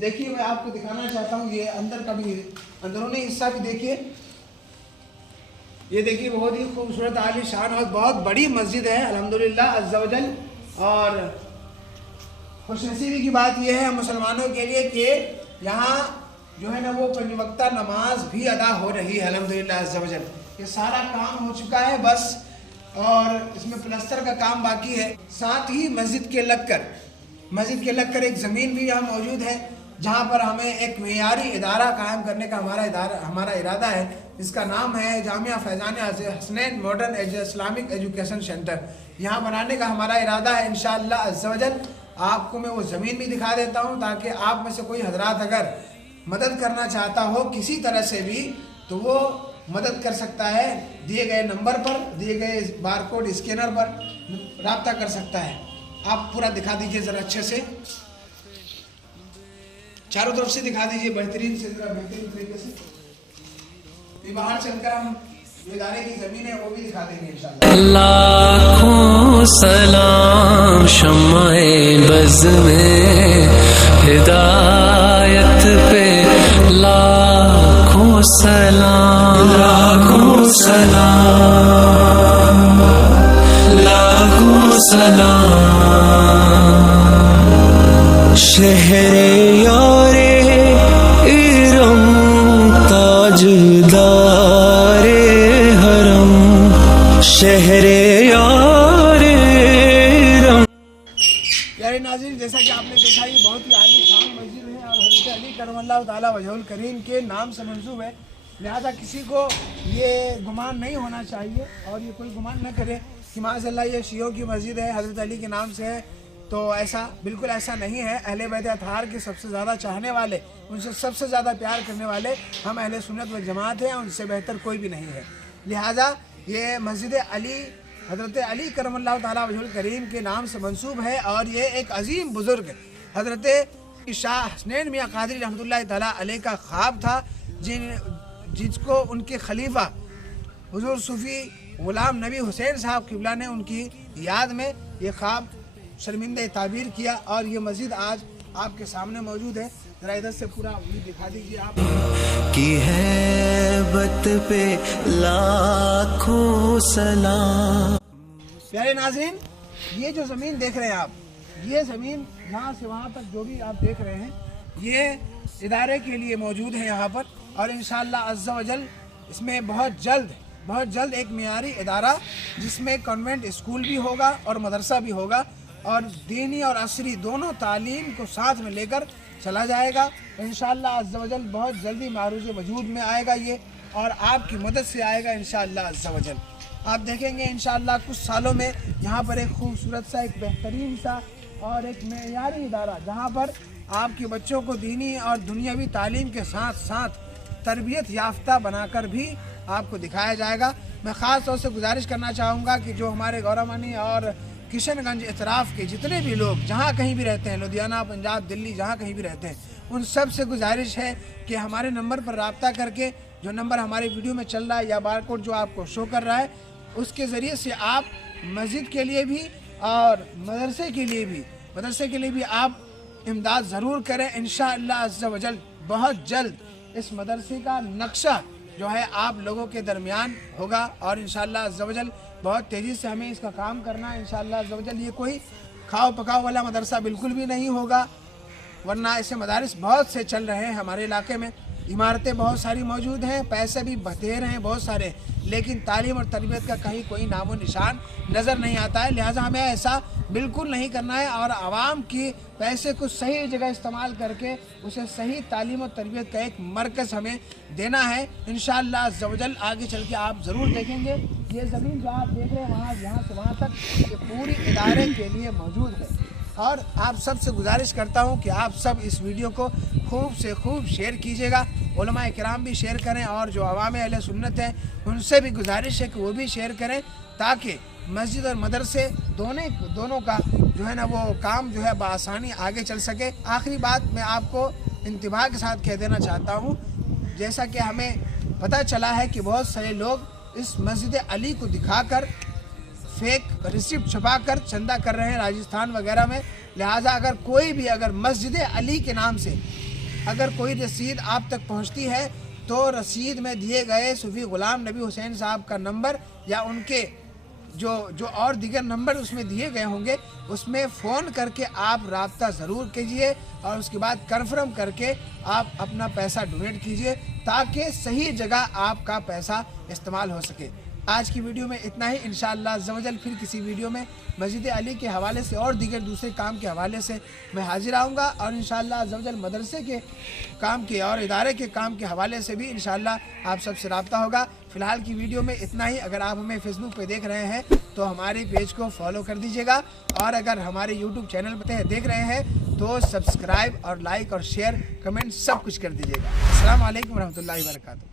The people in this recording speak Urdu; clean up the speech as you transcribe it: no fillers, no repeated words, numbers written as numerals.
دیکھیے میں آپ کو دکھانا چاہتا ہوں، یہ اندر کا بھی اندرونی حصہ بھی دیکھیے، یہ دیکھیے بہت ہی خوبصورت عالی شان اور بہت بڑی مسجد ہے الحمدللہ عز و جل۔ اور خوش نصیبی کی بات یہ ہے مسلمانوں کے لیے کہ یہاں جو ہے نا وہ 5 وقتہ نماز بھی ادا ہو رہی ہے الحمدللہ عز و جل۔ یہ سارا کام ہو چکا ہے بس، اور اس میں پلستر کا کام باقی ہے۔ ساتھ ہی مسجد کے لگ کر ایک زمین بھی یہاں موجود ہے جہاں پر ہمیں ایک معیاری ادارہ قائم کرنے کا ہمارا ارادہ ہے، جس کا نام ہے Jamia Faizan Hasnain modern Islamic education centre. یہاں بنانے کا ہمارا ارادہ ہے انشاءاللہ عز و جل۔ آپ کو میں وہ زمین بھی دکھا دیتا ہوں تاکہ آپ میں سے کوئی حضرات اگر مدد کرنا چاہتا ہو کسی طرح سے بھی تو وہ مدد کر سکتا ہے، دیے گئے نمبر پر، دیے گئے بارکوڈ اسکینر پر رابطہ کر سکتا ہے۔ آپ پورا دکھا دیجئے ذرا اچھے سے، چاروں طرف سے دکھا دیجئے بہترین طریقے سے۔ یہ باہر چل کر ہم جو ادارے کی زمین ہے وہ بھی دکھا دیں گے انشاءاللہ۔ لاکھوں سلام شمع بز میں ہدایت پہ، لاکھوں سلام، لاکھوں سلام، لاکھوں سلام، شہر یار ارم تاجدار حرم، شہر یار ارم۔ پیارے ناظرین، جیسا کہ آپ نے دیکھا یہ بہت ہی عالی شان مسجد ہے اور حضرت علی کرم اللہ تعالیٰ وجہ الکریم کے نام سے منسوب ہے، لہذا کسی کو یہ گمان نہیں ہونا چاہیے اور یہ کوئی گمان نہ کرے کہ معاذ اللہ یہ شیعوں کی مسجد ہے، حضرت علی کے نام سے ہے، تو ایسا بالکل ایسا نہیں ہے۔ اہل بیت اطہار کے سب سے زیادہ چاہنے والے، ان سے سب سے زیادہ پیار کرنے والے ہم اہل سنت و جماعت ہیں، ان سے بہتر کوئی بھی نہیں ہے۔ لہذا یہ مسجد علی حضرت علی کرم اللہ تعالیٰ وجہ الکریم کے نام سے منسوب ہے، اور یہ ایک عظیم بزرگ حضرت شاہ حسنین میاں قادری رحمۃ اللہ تعالیٰ علیہ کا خواب تھا، جس کو ان کے خلیفہ حضور صوفی غلام نبی حسین صاحب قبلہ نے ان کی یاد میں یہ خواب شرمندہ تعبیر کیا، اور یہ مسجد آج آپ کے سامنے موجود ہے۔ ذرا ادھر سے پورا ویو دکھا دیجیے آپ کی ہیبت پہ لاکھوں سلام۔ پیارے ناظرین، یہ جو زمین دیکھ رہے ہیں آپ، یہ زمین یہاں سے وہاں تک جو بھی آپ دیکھ رہے ہیں یہ ادارے کے لیے موجود ہے یہاں پر، اور انشاءاللہ عز و جل اس میں بہت جلد ایک معیاری ادارہ جس میں کانوینٹ اسکول بھی ہوگا اور مدرسہ بھی ہوگا، اور دینی اور عصری دونوں تعلیم کو ساتھ میں لے کر چلا جائے گا انشاءاللہ عز و جل۔ بہت جلدی معروض وجود میں آئے گا یہ، اور آپ کی مدد سے آئے گا انشاءاللہ عز و جل۔ آپ دیکھیں گے انشاءاللہ کچھ سالوں میں یہاں پر ایک خوبصورت سا، ایک بہترین سا اور ایک معیاری ادارہ جہاں پر آپ کے بچوں کو دینی اور دنیاوی تعلیم کے ساتھ ساتھ تربیت یافتہ بنا کر بھی آپ کو دکھایا جائے گا۔ میں خاص طور سے گزارش کرنا چاہوں گا کہ جو ہمارے گورامانی اور کشن گنج اطراف کے جتنے بھی لوگ جہاں کہیں بھی رہتے ہیں، لدھیانہ، پنجاب، دلی، جہاں کہیں بھی رہتے ہیں، ان سب سے گزارش ہے کہ ہمارے نمبر پر رابطہ کر کے، جو نمبر ہمارے ویڈیو میں چل رہا ہے یا بارکوڈ جو آپ کو شو کر رہا ہے، اس کے ذریعے سے آپ مسجد کے لیے بھی اور مدرسے کے لیے بھی آپ امداد ضرور کریں انشاءاللہ عز و جل۔ بہت جلد اس مدرسے کا نقشہ جو ہے آپ لوگوں کے درمیان ہوگا، اور انشاءاللہ عز و جل بہت تیزی سے ہمیں اس کا کام کرنا ہے انشاءاللہ عز و جل۔ یہ کوئی کھاؤ پکاؤ والا مدرسہ بالکل بھی نہیں ہوگا، ورنہ ایسے مدارس بہت سے چل رہے ہیں ہمارے علاقے میں، عمارتیں بہت ساری موجود ہیں، پیسے بھی بتھیر ہیں بہت سارے، لیکن تعلیم اور تربیت کا کہیں کوئی نام و نشان نظر نہیں آتا ہے۔ لہٰذا ہمیں ایسا بالکل نہیں کرنا ہے، اور عوام کی پیسے کو صحیح جگہ استعمال کر کے اسے صحیح تعلیم و تربیت کا ایک مرکز ہمیں دینا ہے انشاءاللہ عز و جل۔ آگے چل کے آپ ضرور دیکھیں گے یہ زمین جو آپ دیکھ رہے ہیں یہاں سے وہاں تک یہ پوری ادارے کے لیے موجود ہے، اور آپ سب سے گزارش کرتا ہوں کہ آپ سب اس ویڈیو کو خوب سے خوب شیئر کیجیے گا، علماء کرام بھی شیئر کریں، اور جو عوام اہل سنت ہیں ان سے بھی گزارش ہے کہ وہ بھی شیئر کریں، تاکہ مسجد اور مدرسے دونوں کا جو ہے نا وہ کام جو ہے بآسانی آگے چل سکے۔ آخری بات میں آپ کو انتباہ کے ساتھ کہہ دینا چاہتا ہوں، جیسا کہ ہمیں پتہ چلا ہے کہ بہت سارے لوگ اس مسجد علی کو دکھا کر فیک ریسیپٹ چھپا کر چندہ کر رہے ہیں راجستھان وغیرہ میں، لہٰذا اگر کوئی بھی مسجد علی کے نام سے اگر کوئی رسید آپ تک پہنچتی ہے تو رسید میں دیے گئے صوفی غلام نبی حسین صاحب کا نمبر یا ان کے جو اور دیگر نمبر اس میں دیے گئے ہوں گے اس میں فون کر کے آپ رابطہ ضرور کیجئے اور اس کے بعد کنفرم کر کے آپ اپنا پیسہ ڈونیٹ کیجئے تاکہ صحیح جگہ آپ کا پیسہ استعمال ہو سکے۔ آج کی ویڈیو میں اتنا ہی، انشاءاللہ عز و جل پھر کسی ویڈیو میں مسجد علی کے حوالے سے اور دیگر دوسرے کام کے حوالے سے میں حاضر آؤں گا، اور انشاءاللہ عز و جل مدرسے کے کام کے اور ادارے کے کام کے حوالے سے بھی انشاءاللہ آپ سب سے رابطہ ہوگا۔ فی الحال کی ویڈیو میں اتنا ہی۔ اگر آپ ہمیں فیس بک پہ دیکھ رہے ہیں تو ہمارے پیج کو فالو کر دیجیے گا، اور اگر ہمارے یوٹیوب چینل پہ دیکھ رہے ہیں تو سبسکرائب اور لائک اور شیئر کمنٹ سب کچھ کر دیجیے گا۔ السلام علیکم ورحمۃ اللہ وبرکاتہ۔